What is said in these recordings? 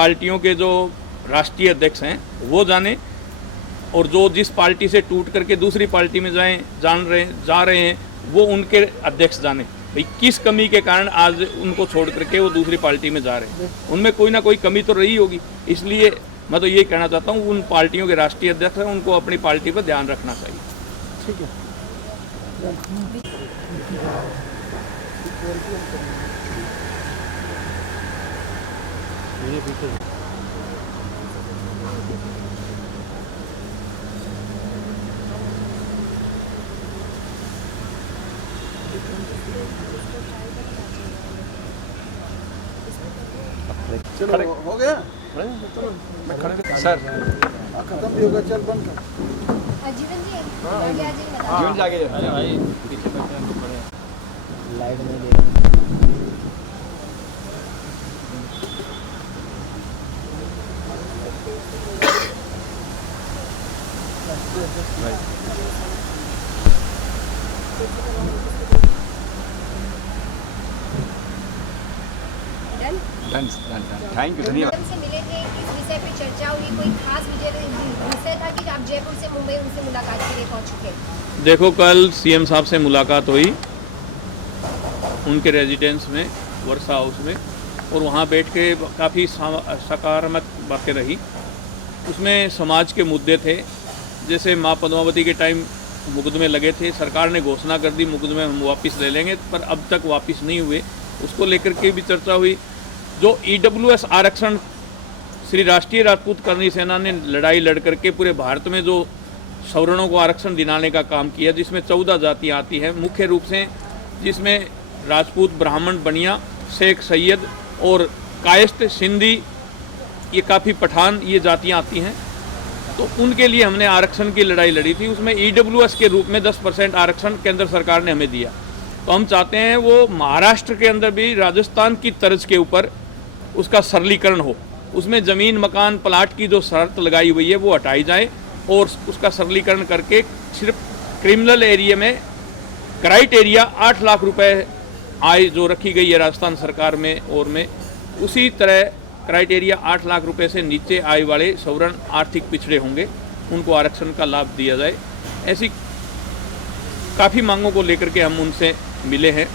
पार्टियों के जो राष्ट्रीय अध्यक्ष हैं वो जाने, और जो जिस पार्टी से टूट करके दूसरी पार्टी में जा रहे हैं वो उनके अध्यक्ष जाने भाई किस कमी के कारण आज उनको छोड़ करके वो दूसरी पार्टी में जा रहे हैं। उनमें कोई ना कोई कमी तो रही होगी। इसलिए मैं तो यही कहना चाहता हूँ उन पार्टियों के राष्ट्रीय अध्यक्ष हैं उनको अपनी पार्टी पर ध्यान रखना चाहिए। ठीक है। चलो हो गया सर खत्म भी होगा। चल बंद कर। जीवन जी आगे आ जाइए। जीवन जाके भाई पीछे बैठे हैं तो बड़े लाइट नहीं दे रही। थैंक यू, धन्यवाद। से मिले थे, किस विषय पे चर्चा हुई, कोई खास विषय था कि आप जयपुर से मुंबई उनसे मुलाकात के लिए पहुंच चुके? देखो कल सीएम साहब से मुलाकात हुई उनके रेजिडेंस में वर्षा हाउस में, और वहाँ बैठ के काफ़ी सकारात्मक बातें रही। उसमें समाज के मुद्दे थे, जैसे माँ पद्मावती के टाइम मुकदमे लगे थे, सरकार ने घोषणा कर दी मुकदमे हम वापस ले लेंगे, पर अब तक वापस नहीं हुए, उसको लेकर के भी चर्चा हुई। जो EWS आरक्षण श्री राष्ट्रीय राजपूत करनी सेना ने लड़ाई लड़ करके पूरे भारत में जो सवर्णों को आरक्षण दिलाने का काम किया, जिसमें 14 जातियाँ आती हैं मुख्य रूप से, जिसमें राजपूत, ब्राह्मण, बनिया, शेख, सैयद और कायस्थ, सिंधी, ये काफ़ी पठान ये जातियाँ आती हैं। तो उनके लिए हमने आरक्षण की लड़ाई लड़ी थी। उसमें EWS के रूप में 10% आरक्षण केंद्र सरकार ने हमें दिया। तो हम चाहते हैं वो महाराष्ट्र के अंदर भी राजस्थान की तर्ज के ऊपर उसका सरलीकरण हो, उसमें ज़मीन, मकान, प्लाट की जो शर्त लगाई हुई है वो हटाई जाए, और उसका सरलीकरण करके सिर्फ क्रिमिनल एरिया में क्राइटेरिया 8 लाख रुपए आय जो रखी गई है राजस्थान सरकार में, और में उसी तरह क्राइटेरिया 8 लाख रुपए से नीचे आय वाले सवर्ण आर्थिक पिछड़े होंगे उनको आरक्षण का लाभ दिया जाए। ऐसी काफ़ी मांगों को लेकर के हम उनसे मिले हैं।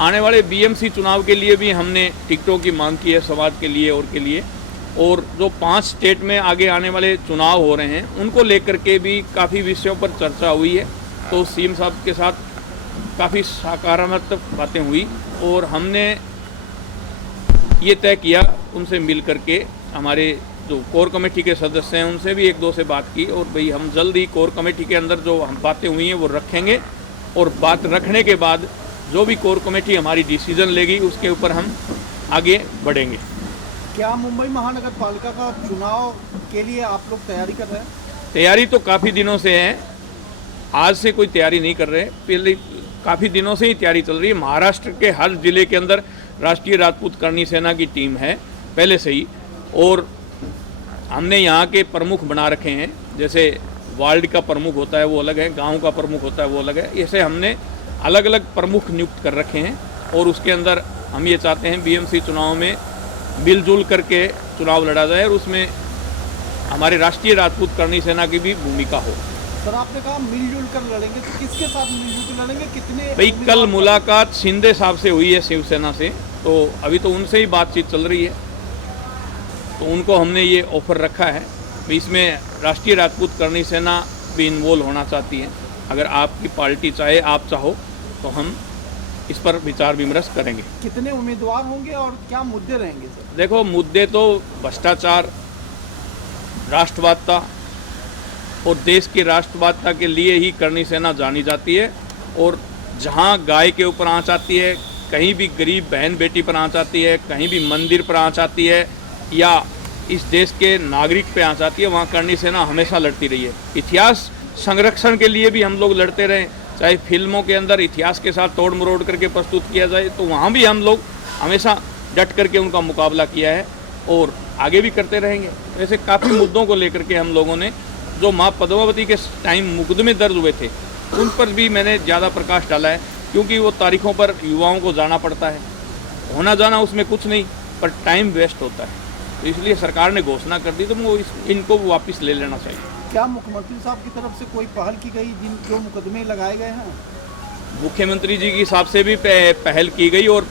आने वाले BMC चुनाव के लिए भी हमने टिकटों की मांग की है समाज के लिए और के लिए, और जो 5 स्टेट में आगे आने वाले चुनाव हो रहे हैं उनको लेकर के भी काफ़ी विषयों पर चर्चा हुई है। तो CM साहब के साथ काफ़ी सकारात्मक बातें हुई, और हमने ये तय किया उनसे मिल करके, हमारे जो कोर कमेटी के सदस्य हैं उनसे भी 1-2 से बात की, और भाई हम जल्द ही कोर कमेटी के अंदर जो हम बातें हुई हैं वो रखेंगे, और बात रखने के बाद जो भी कोर कमेटी हमारी डिसीजन लेगी उसके ऊपर हम आगे बढ़ेंगे। क्या मुंबई महानगर पालिका का चुनाव के लिए आप लोग तैयारी कर रहे हैं? तैयारी तो काफ़ी दिनों से है, आज से कोई तैयारी नहीं कर रहे, पहले काफ़ी दिनों से ही तैयारी चल रही है। महाराष्ट्र के हर जिले के अंदर राष्ट्रीय राजपूत करनी सेना की टीम है पहले से ही, और हमने यहाँ के प्रमुख बना रखे हैं। जैसे वार्ड का प्रमुख होता है वो अलग है, गांव का प्रमुख होता है वो अलग है, ऐसे हमने अलग अलग प्रमुख नियुक्त कर रखे हैं, और उसके अंदर हम ये चाहते हैं BMC चुनाव में मिलजुल करके चुनाव लड़ा जाए, और उसमें हमारे राष्ट्रीय राजपूत करनी सेना की भी भूमिका हो। सर आपने कहा मिलजुल कर लड़ेंगे, तो किसके साथ मिलजुल कर लड़ेंगे? कितने भाई कल मुलाकात शिंदे साहब से हुई है शिवसेना से, तो अभी तो उनसे ही बातचीत चल रही है, तो उनको हमने ये ऑफर रखा है। इसमें राष्ट्रीय राजपूत करनी सेना भी इन्वॉल्व होना चाहती है। अगर आपकी पार्टी चाहे, आप चाहो, तो हम इस पर विचार विमर्श करेंगे। कितने उम्मीदवार होंगे और क्या मुद्दे रहेंगे सर? देखो मुद्दे तो भ्रष्टाचार, राष्ट्रवादता, और देश की राष्ट्रवादता के लिए ही करनी सेना जानी जाती है। और जहां गाय के ऊपर आँच आती है, कहीं भी गरीब बहन बेटी पर आँच आती है, कहीं भी मंदिर पर आँच आती है, या इस देश के नागरिक पे आँच आती है, वहाँ करनी सेना हमेशा लड़ती रही है। इतिहास संरक्षण के लिए भी हम लोग लड़ते रहे, चाहे फिल्मों के अंदर इतिहास के साथ तोड़ मरोड़ करके प्रस्तुत किया जाए, तो वहाँ भी हम लोग हमेशा डट करके उनका मुकाबला किया है, और आगे भी करते रहेंगे। ऐसे काफ़ी मुद्दों को लेकर के हम लोगों ने, जो माँ पद्मावती के टाइम मुकदमे दर्ज हुए थे, उन पर भी मैंने ज़्यादा प्रकाश डाला है, क्योंकि वो तारीखों पर युवाओं को जाना पड़ता है। होना जाना उसमें कुछ नहीं, पर टाइम वेस्ट होता है। तो इसलिए सरकार ने घोषणा कर दी, तो वो इनको वापस ले लेना चाहिए। क्या मुख्यमंत्री साहब की तरफ से कोई पहल की गई जो मुकदमे लगाए गए हैं? मुख्यमंत्री जी के हिसाब से भी पहल की गई, और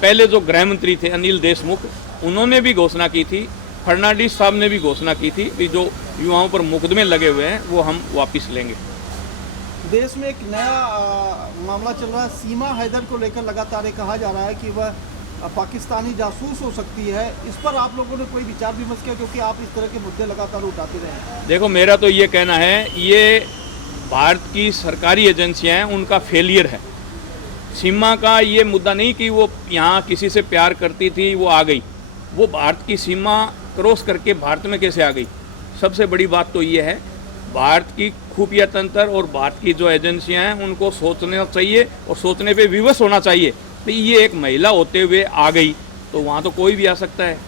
पहले जो गृह मंत्री थे अनिल देशमुख, उन्होंने भी घोषणा की थी, फडणवीस साहब ने भी घोषणा की थी कि जो युवाओं पर मुकदमे लगे हुए हैं वो हम वापस लेंगे। देश में एक नया मामला चल रहा है, सीमा हैदर को लेकर लगातार ये कहा जा रहा है कि वह पाकिस्तानी जासूस हो सकती है। इस पर आप लोगों ने कोई विचार विमर्श किया, क्योंकि आप इस तरह के मुद्दे लगातार उठाते रहे हैं? देखो, मेरा तो ये कहना है, ये भारत की सरकारी एजेंसियां हैं, उनका फेलियर है। सीमा का ये मुद्दा नहीं कि वो यहाँ किसी से प्यार करती थी, वो आ गई, वो भारत की सीमा क्रॉस करके भारत में कैसे आ गई। सबसे बड़ी बात तो ये है, भारत की खुफिया तंत्र और भारत की जो एजेंसियां हैं उनको सोचना चाहिए, और सोचने पे विवश होना चाहिए कि ये एक महिला होते हुए आ गई, तो वहाँ तो कोई भी आ सकता है,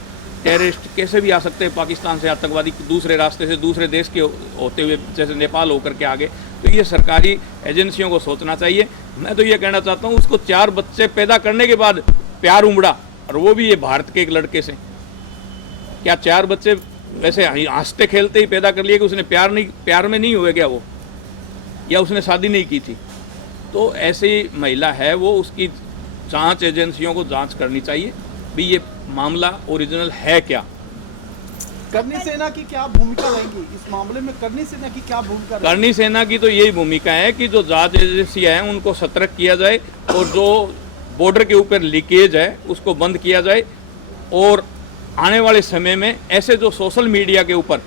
टेररिस्ट कैसे भी आ सकते हैं पाकिस्तान से, आतंकवादी दूसरे रास्ते से दूसरे देश के होते हुए, जैसे नेपाल होकर के आगे। तो ये सरकारी एजेंसियों को सोचना चाहिए। मैं तो ये कहना चाहता हूँ, उसको 4 बच्चे पैदा करने के बाद प्यार उमड़ा, और वो भी ये भारत के एक लड़के से। क्या 4 बच्चे वैसे हंसते खेलते ही पैदा कर लिए कि उसने प्यार में नहीं हुए क्या वो, या उसने शादी नहीं की थी? तो ऐसी महिला है वो, उसकी जांच एजेंसियों को जांच करनी चाहिए भी ये मामला ओरिजिनल है क्या। करनी सेना की क्या भूमिका रहेगी इस मामले में? करनी सेना की क्या भूमिका रहेगी? करनी सेना की तो यही भूमिका है कि जो जांच एजेंसियां हैं उनको सतर्क किया जाए, और जो बॉर्डर के ऊपर लीकेज है उसको बंद किया जाए, और आने वाले समय में ऐसे जो सोशल मीडिया के ऊपर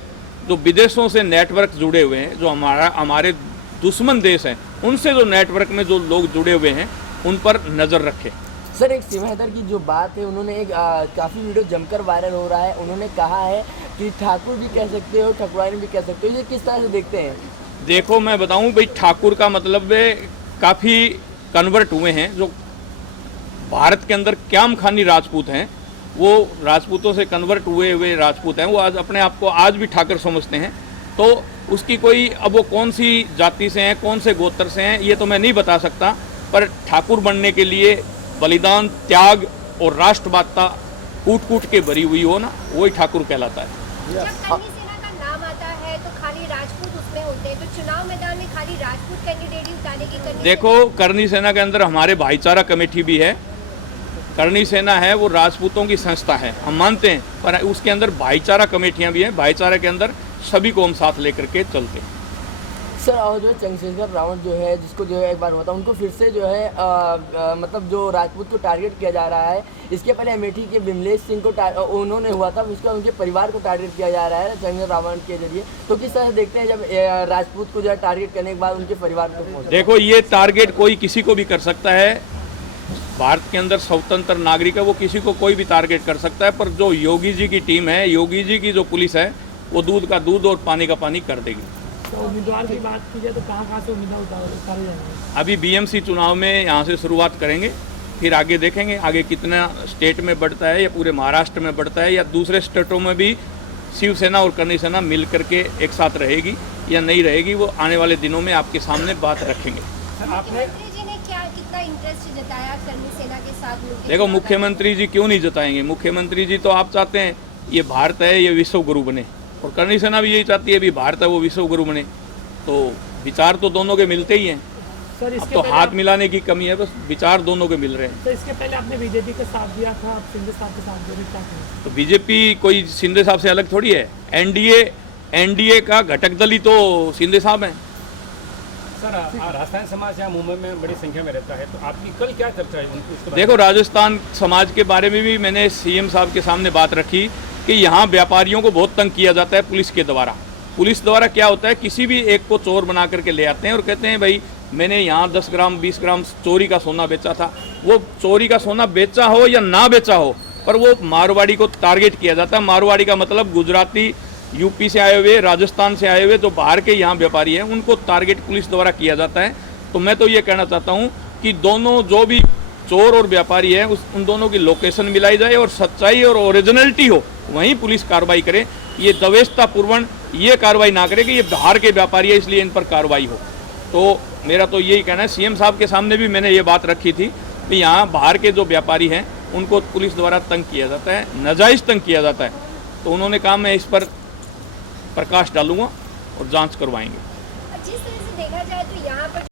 जो विदेशों से नेटवर्क जुड़े हुए हैं, जो हमारे दुश्मन देश हैं, उनसे जो नेटवर्क में जो लोग जुड़े हुए हैं उन पर नज़र रखें। सर, एक सीमा हैदर की जो बात है, उन्होंने एक काफ़ी वीडियो जमकर वायरल हो रहा है, उन्होंने कहा है कि ठाकुर भी कह सकते हो, ठकुराइन भी कह सकते हो, ये किस तरह से देखते हैं? देखो, मैं बताऊं भाई, ठाकुर का मतलब काफ़ी कन्वर्ट हुए हैं, जो भारत के अंदर क्याम खानी राजपूत हैं, वो राजपूतों से कन्वर्ट हुए राजपूत हैं, वो आज अपने आप को आज भी ठाकुर समझते हैं। तो उसकी कोई, अब वो कौन सी जाति से हैं, कौन से गोत्र से हैं, ये तो मैं नहीं बता सकता, पर ठाकुर बनने के लिए बलिदान, त्याग और राष्ट्रवादता कूट कूट के भरी हुई हो ना, वही ठाकुर कहलाता है। जब करनी सेना का नाम आता है तो खाली राजपूत उसमें होते हैं, तो चुनाव मैदान में खाली राजपूत कैंडिडेट ही उतारने की करनी? देखो, करनी सेना के अंदर हमारे भाईचारा कमेटी भी है। करनी सेना है वो राजपूतों की संस्था है, हम मानते हैं, पर उसके अंदर भाईचारा कमेटियां भी हैं। भाईचारा के अंदर सभी को हम साथ लेकर के चलते हैं। सर, और जो है चंद्रशेखर रावण जो है, जिसको जो है एक बार होता है, उनको फिर से जो है मतलब जो राजपूत को टारगेट किया जा रहा है। इसके पहले अमेठी के विमलेश सिंह को उन्होंने हुआ था, उसका उनके परिवार को टारगेट किया जा रहा है चंद्रशेखर रावण के जरिए। तो किस तरह से देखते हैं जब राजपूत को जो है टारगेट करने के बाद उनके परिवार को? देखो, ये टारगेट कोई किसी को भी कर सकता है। भारत के अंदर स्वतंत्र नागरिक है, वो किसी को कोई भी टारगेट कर सकता है, पर जो योगी जी की टीम है, योगी जी की जो पुलिस है, वो दूध का दूध और पानी का पानी कर देगी। तो उम्मीदवार की बात की जाए तो कहाँ से उम्मीदवार उतारे जाएंगे? अभी बीएमसी चुनाव में यहाँ से शुरुआत करेंगे, फिर आगे देखेंगे आगे कितना स्टेट में बढ़ता है, या पूरे महाराष्ट्र में बढ़ता है, या दूसरे स्टेटों में भी शिवसेना और करनी सेना मिल करके एक साथ रहेगी या नहीं रहेगी, वो आने वाले दिनों में आपके सामने बात रखेंगे। मुख्यमंत्री जी ने क्या कितना इंटरेस्ट जताया करनी सेना के साथ मिलकर? देखो, मुख्यमंत्री जी क्यों नहीं जताएंगे? मुख्यमंत्री जी तो आप चाहते हैं ये भारत है, ये विश्व गुरु बने, और करनी सेना भी यही चाहती है भी भारत है वो विश्व गुरु बने। तो विचार तो दोनों के मिलते ही हैं। सर, अब तो हाथ मिलाने की कमी है, बस विचार दोनों के मिल रहे हैं। तो इसके पहले आपने बीजेपी का साथ दिया था, आप शिंदे साहब के साथ दे क्या करें? तो बीजेपी कोई शिंदे साहब से अलग थोड़ी है। एनडीए का घटक दल ही तो शिंदे साहब हैं। सर, राजस्थान समाज यहाँ मुंबई में बड़ी संख्या में रहता है, तो आपकी कल क्या चर्चा है उनकी? देखो, राजस्थान समाज के बारे में भी मैंने सीएम साहब के सामने बात रखी कि यहाँ व्यापारियों को बहुत तंग किया जाता है पुलिस के द्वारा। पुलिस द्वारा क्या होता है, किसी भी एक को चोर बना करके ले आते हैं और कहते हैं भाई मैंने यहाँ 10 ग्राम 20 ग्राम चोरी का सोना बेचा था। वो चोरी का सोना बेचा हो या ना बेचा हो, पर वो मारवाड़ी को टारगेट किया जाता है। मारवाड़ी का मतलब गुजराती, यूपी से आए हुए, राजस्थान से आए हुए जो बाहर के यहाँ व्यापारी हैं, उनको टारगेट पुलिस द्वारा किया जाता है। तो मैं तो ये कहना चाहता हूँ कि दोनों जो भी चोर और व्यापारी है उन दोनों की लोकेशन मिलाई जाए, और सच्चाई और ओरिजिनलिटी हो वहीं पुलिस कार्रवाई करे। ये दवेशतापूर्वण ये कार्रवाई ना करे कि ये बाहर के व्यापारी है इसलिए इन पर कार्रवाई हो। तो मेरा तो यही कहना है, सीएम साहब के सामने भी मैंने ये बात रखी थी कि यहाँ बाहर के जो व्यापारी हैं उनको पुलिस द्वारा तंग किया जाता है, नाजायज़ तंग किया जाता है। तो उन्होंने कहा मैं इस पर प्रकाश डालूंगा और जांच करवाएंगे। जिस तरह से देखा जाए तो यहाँ पर